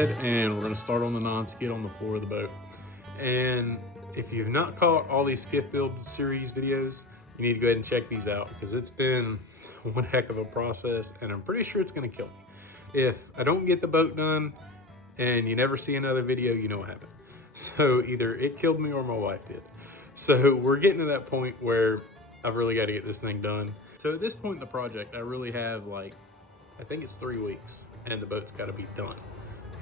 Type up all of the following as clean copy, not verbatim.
ahead and we're gonna start on the non-skid on the floor of the boat. And if you've not caught all these Skiff build series videos, you need to go ahead and check these out because it's been one heck of a process and I'm pretty sure it's gonna kill me. If I don't get the boat done and you never see another video, you know what happened. So either it killed me or my wife did. So we're getting to that point where I've really got to get this thing done. So at this point in the project, I really have I think it's 3 weeks and the boat's got to be done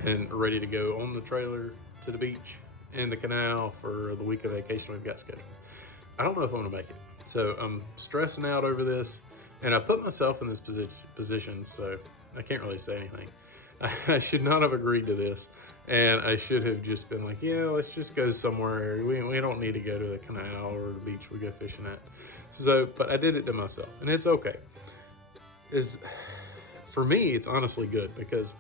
and ready to go on the trailer to the beach and the canal for the week of vacation we've got scheduled. I don't know if I'm gonna make it. So I'm stressing out over this and I put myself in this position, so I can't really say anything. I should not have agreed to this. And I should have just been like, yeah, let's just go somewhere. We don't need to go to the canal or the beach we go fishing at. So, but I did it to myself and it's okay. For me, it's honestly good because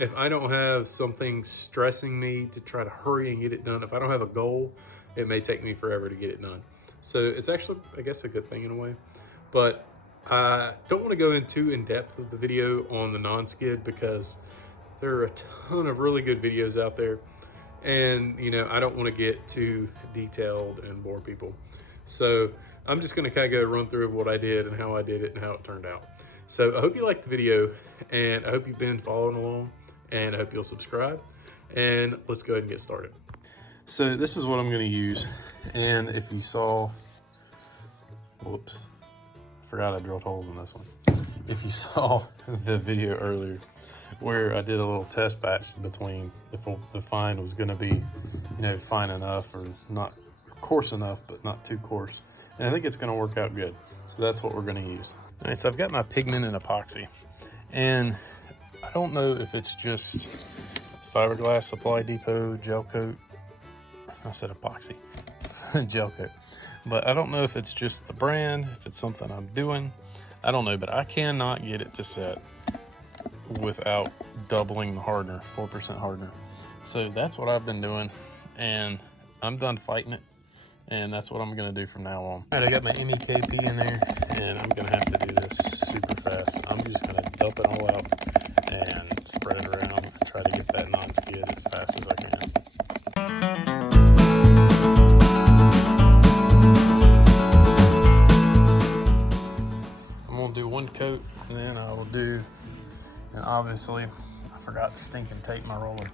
if I don't have something stressing me to try to hurry and get it done, if I don't have a goal, it may take me forever to get it done. So it's actually, I guess, a good thing in a way. But I don't want to go into in depth of the video on the non-skid because there are a ton of really good videos out there. And, you know, I don't want to get too detailed and bore people. So I'm just going to kind of go run through what I did and how I did it and how it turned out. So I hope you liked the video and I hope you've been following along and I hope you'll subscribe and let's go ahead and get started. So this is what I'm going to use. And if you saw, whoops, I forgot I drilled holes in this one. If you saw the video earlier where I did a little test batch between if the fine was going to be, you know, fine enough or not coarse enough, but not too coarse. And I think it's going to work out good. So that's what we're going to use. All right, so I've got my pigment and epoxy. And I don't know if it's just Fiberglass Supply Depot Gelcoat. I said epoxy, Gelcoat. But I don't know if it's just the brand, if it's something I'm doing. I don't know, but I cannot get it to set without doubling the hardener, 4% hardener. So that's what I've been doing and I'm done fighting it. And that's what I'm gonna do from now on. All right, I got my MEKP in there and I'm gonna have to do this super fast. I'm just gonna dump it all out and spread it around and try to get that non-skid as fast as I can. I'm gonna do one coat and then I will do, and obviously I forgot to stinking tape my roller,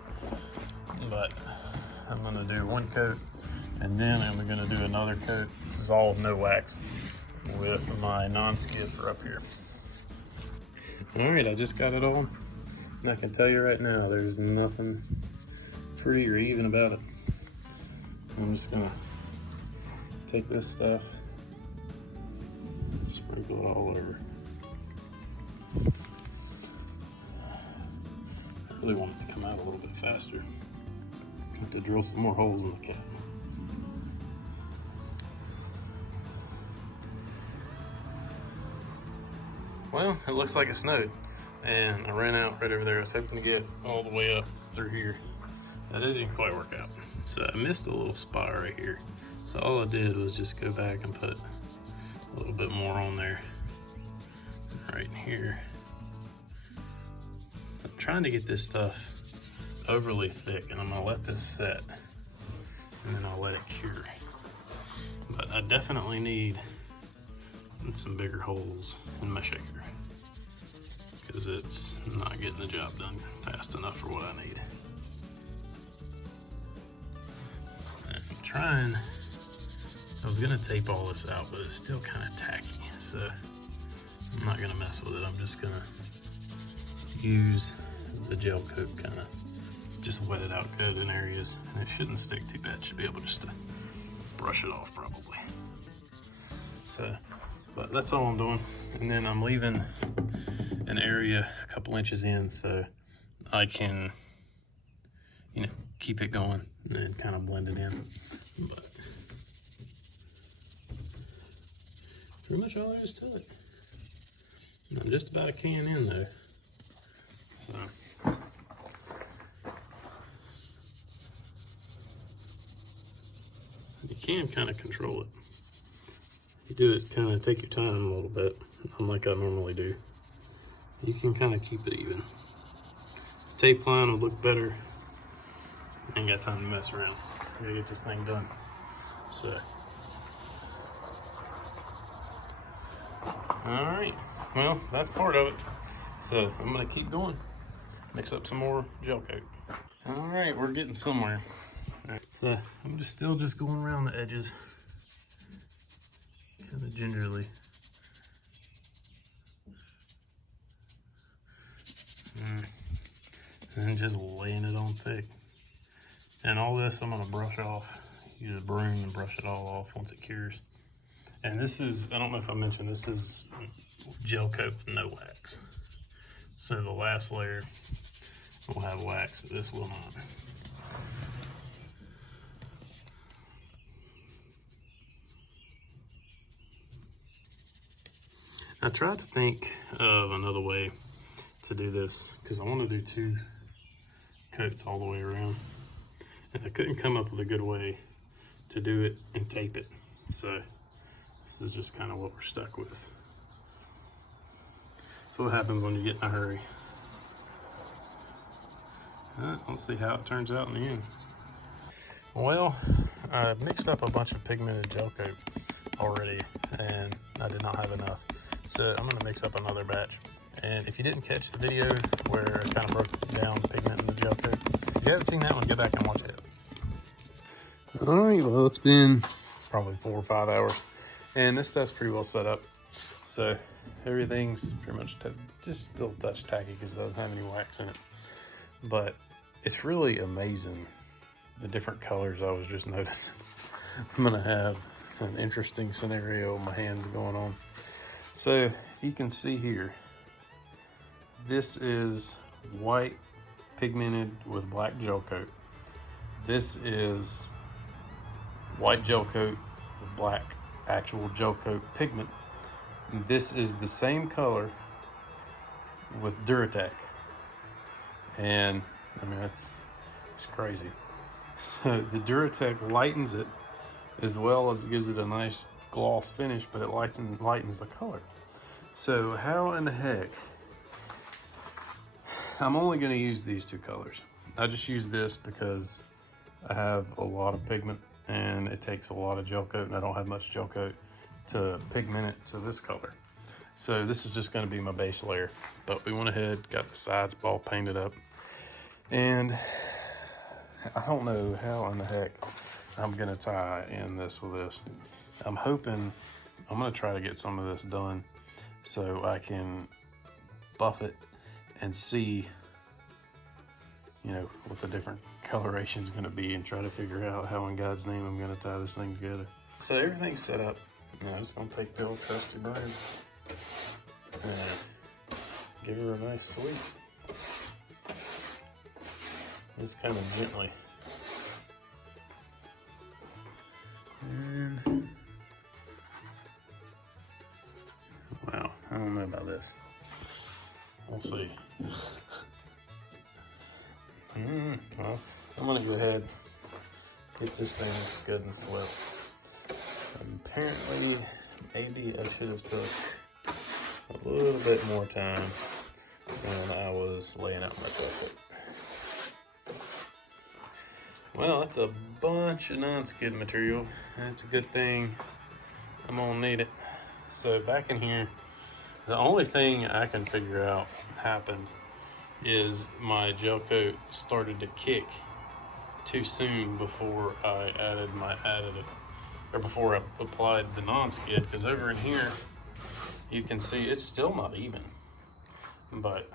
but I'm gonna do one coat and then I'm gonna do another coat. This is all no wax with my non-skid for up here. All right, I just got it on. And I can tell you right now, there's nothing pretty or even about it. I'm just gonna take this stuff, sprinkle it all over. I really want it to come out a little bit faster. I have to drill some more holes in the cap. Well, it looks like it snowed and I ran out right over there. I was hoping to get all the way up through here. That didn't quite work out. So I missed a little spot right here. So all I did was just go back and put a little bit more on there right here. So I'm trying to get this stuff overly thick and I'm gonna let this set and then I'll let it cure. But I definitely need some bigger holes in my shaker because it's not getting the job done fast enough for what I need. I'm trying, I was gonna tape all this out, but it's still kind of tacky, so I'm not gonna mess with it. I'm just gonna use the gel coat, kind of just wet it out good in areas, and it shouldn't stick too bad. Should be able just to brush it off probably. So, but that's all I'm doing. And then I'm leaving an area a couple inches in so I can, you know, keep it going and then kind of blend it in. But pretty much all there is to it. I'm just about a can in though. So you can kind of control it. You do it, kind of take your time a little bit, unlike I normally do. You can kind of keep it even. The tape line will look better ain't got time to mess around. I gotta get this thing done. So, all right, well, that's part of it. So I'm gonna keep going, mix up some more gel coat. All right, we're getting somewhere. All right, so I'm still going around the edges, kind of gingerly. And just laying it on thick. And all this I'm gonna brush off. Use a broom and brush it all off once it cures. And this is, I don't know if I mentioned, this is gel coat with no wax. So the last layer will have wax, but this will not. I tried to think of another way to do this because I want to do 2 coats all the way around, and I couldn't come up with a good way to do it and tape it. So this is just kind of what we're stuck with. So what happens when you get in a hurry. Let's see how it turns out in the end. Well, I mixed up a bunch of pigmented gel coat already, and I did not have enough. So I'm gonna mix up another batch. And if you didn't catch the video where I kind of broke down the pigment in the gel coat, if you haven't seen that one, go back and watch it. All right, well, it's been probably 4 or 5 hours, and this stuff's pretty well set up. So everything's pretty much just still a touch tacky because it doesn't have any wax in it. But it's really amazing the different colors I was just noticing. I'm gonna have an interesting scenario with my hands going on. So if you can see here, this is white pigmented with black gel coat. This is white gel coat with black actual gel coat pigment. And this is the same color with Duratec. And I mean, it's crazy. So the Duratec lightens it as well as gives it a nice gloss finish, but it lightens the color. So how in the heck? I'm only going to use these 2 colors. I just use this because I have a lot of pigment and it takes a lot of gel coat, and I don't have much gel coat to pigment it to this color. So this is just going to be my base layer. But we went ahead, got the sides all painted up, and I don't know how in the heck I'm going to tie in this with this. I'm hoping I'm going to try to get some of this done so I can buff it and see, you know, what the different coloration is going to be, and try to figure out how in God's name I'm going to tie this thing together. So everything's set up. Now I'm just going to take the old trusty broom and give her a nice sweep. Just kind of gently. And wow, I don't know about this. We'll see. Well, I'm gonna go ahead, get this thing good and swept. Apparently, maybe I should have took a little bit more time when I was laying out my carpet. Well, that's a bunch of non-skid material, and it's a good thing I'm gonna need it. So back in here, the only thing I can figure out happened is my gel coat started to kick too soon before I added my additive, or before I applied the non-skid, because over in here you can see it's still not even. But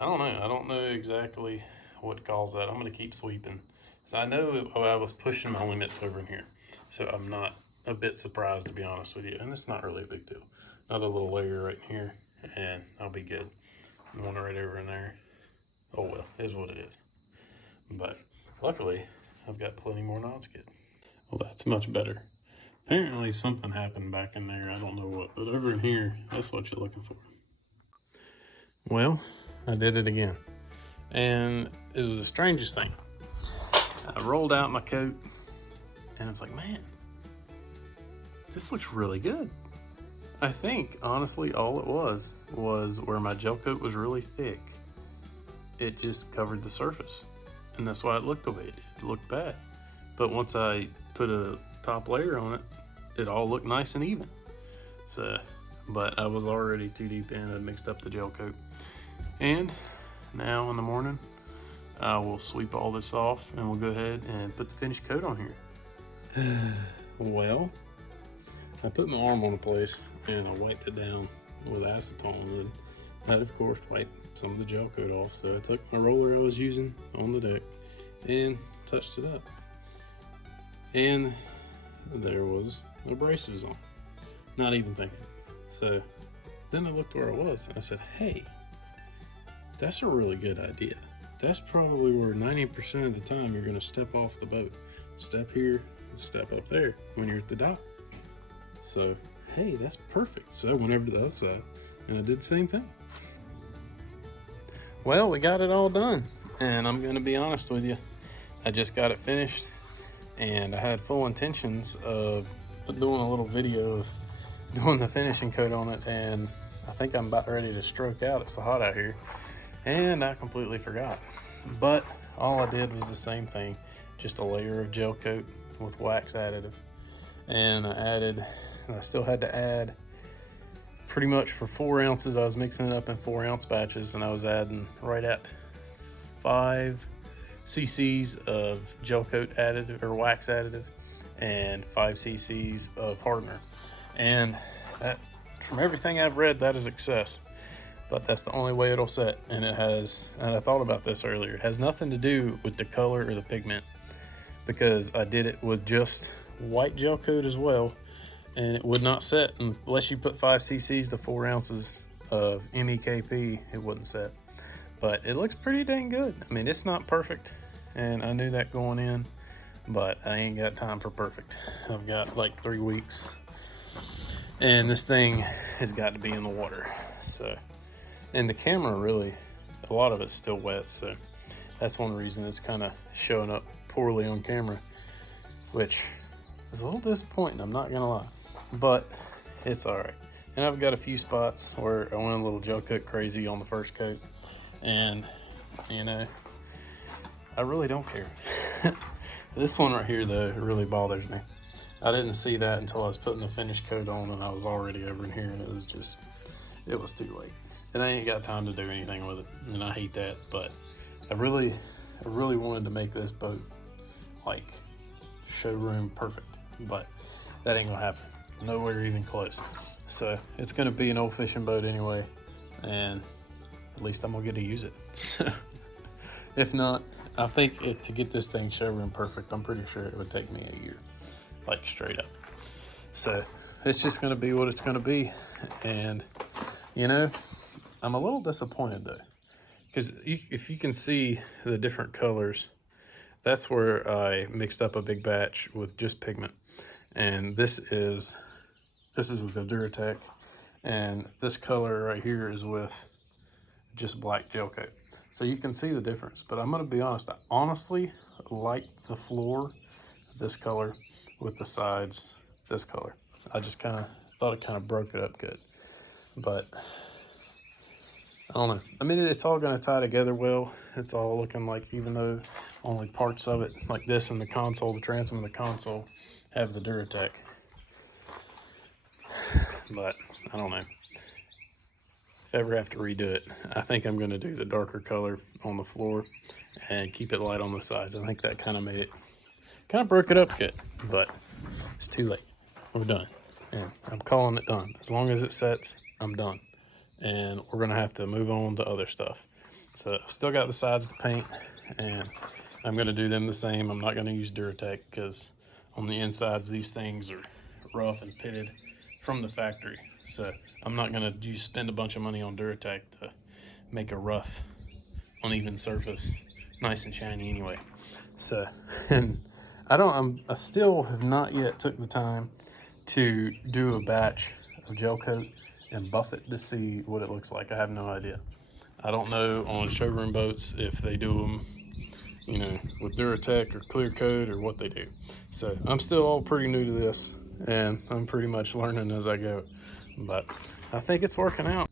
I don't know exactly what caused that. I'm gonna keep sweeping. So I know I was pushing my limits over in here, so I'm not a bit surprised, to be honest with you. And it's not really a big deal. Another little layer right in here, and I'll be good. One right over in there. Oh well, it is what it is. But luckily, I've got plenty more non-skid. Well, that's much better. Apparently something happened back in there. I don't know what, but over in here, that's what you're looking for. Well, I did it again. And it was the strangest thing. I rolled out my coat, and it's like, man, this looks really good. I think, honestly, all it was where my gel coat was really thick. It just covered the surface. and that's why it looked the way it did. It looked bad. But once I put a top layer on it, it all looked nice and even. So, but I was already too deep in. I mixed up the gel coat. And now in the morning, I will sweep all this off and we'll go ahead and put the finished coat on here. Well, I put my arm on a place and I wiped it down with acetone, and that of course wiped some of the gel coat off. So I took my roller I was using on the deck and touched it up, and there was abrasives on, not even thinking. So then I looked where I was and I said, hey, that's a really good idea. That's probably where 90% of the time you're going to step off the boat. Step here, step up there when you're at the dock. So, hey, that's perfect. So I went over to the other side and I did the same thing. Well, we got it all done. And I'm going to be honest with you, I just got it finished and I had full intentions of doing a little video of doing the finishing coat on it, and I think I'm about ready to stroke out. It's so hot out here. And I completely forgot. But all I did was the same thing, just a layer of gel coat with wax additive. And I still had to add pretty much for 4 ounces. I was mixing it up in 4-ounce batches, and I was adding right at 5 cc's of gel coat additive or wax additive and 5 cc's of hardener. And that, from everything I've read, that is excess. But that's the only way it'll set. And it has, and I thought about this earlier, it has nothing to do with the color or the pigment, because I did it with just white gel coat as well, and it would not set unless you put 5 cc's to 4 ounces of MEKP. It wouldn't set. But it looks pretty dang good. I mean, it's not perfect, and I knew that going in, but I ain't got time for perfect. I've got like 3 weeks, and this thing has got to be in the water. So, and the camera, really, a lot of it's still wet, so that's one reason it's kind of showing up poorly on camera, which is a little disappointing, I'm not gonna lie, but it's all right. And I've got a few spots where I went a little gel coat crazy on the first coat, and you know, I really don't care. This one right here though, it really bothers me. I didn't see that until I was putting the finished coat on, and I was already over in here, and it was too late. And I ain't got time to do anything with it, and I hate that. But I really wanted to make this boat like showroom perfect, but that ain't gonna happen. Nowhere even close. So it's gonna be an old fishing boat anyway, and at least I'm gonna get to use it. So if not, I think to get this thing showroom perfect, I'm pretty sure it would take me a year, like straight up. So it's just gonna be what it's gonna be. And you know, I'm a little disappointed though, because if you can see the different colors, that's where I mixed up a big batch with just pigment. And this is with the Duratec, and this color right here is with just black gel coat. So you can see the difference, but I'm gonna be honest, I honestly like the floor this color with the sides this color. I just kind of thought it kind of broke it up good, but I don't know. I mean, it's all going to tie together well. It's all looking like, even though only parts of it, like this and the console, the transom and the console, have the Duratec. But I don't know. If I ever have to redo it, I think I'm going to do the darker color on the floor and keep it light on the sides. I think that kind of made it, kind of broke it up good, but it's too late. We're done. And I'm calling it done. As long as it sets, I'm done. And we're gonna have to move on to other stuff. So I've still got the sides to paint, and I'm gonna do them the same. I'm not gonna use Duratec because on the insides these things are rough and pitted from the factory. So I'm not gonna spend a bunch of money on Duratec to make a rough, uneven surface nice and shiny anyway. So, and I still have not yet took the time to do a batch of gel coat and buff it to see what it looks like. I have no idea. I don't know on showroom boats if they do them, you know, with Duratec or clear coat or what they do. So I'm still all pretty new to this, and I'm pretty much learning as I go, but I think it's working out.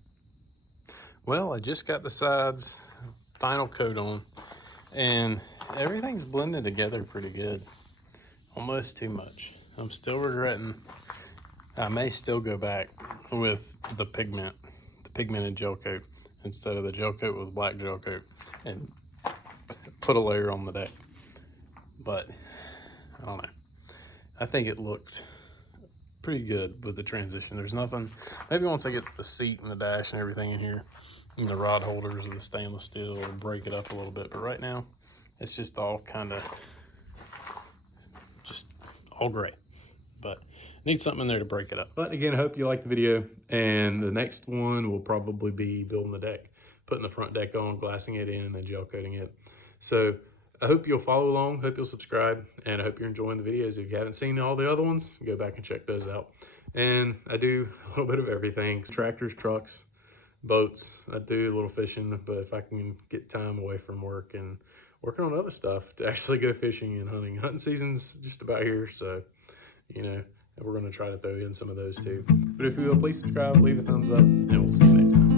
Well, I just got the sides final coat on, and everything's blended together pretty good. Almost too much. I'm still regretting. I may still go back with the pigmented gel coat instead of the gel coat with black gel coat and put a layer on the deck. But I don't know. I think it looks pretty good with the transition. There's nothing, maybe once I get to the seat and the dash and everything in here, and the rod holders and the stainless steel will break it up a little bit. But right now, it's just all kind of just all gray. But need something in there to break it up. But again, I hope you liked the video, and the next one will probably be building the deck, putting the front deck on, glassing it in, and gel coating it. So I hope you'll follow along, hope you'll subscribe, and I hope you're enjoying the videos. If you haven't seen all the other ones, go back and check those out. And I do a little bit of everything: tractors, trucks, boats. I do a little fishing, but if I can get time away from work and working on other stuff to actually go fishing and hunting. Hunting season's just about here, so, you know, we're going to try to throw in some of those too. But if you will, please subscribe, leave a thumbs up, and we'll see you next time.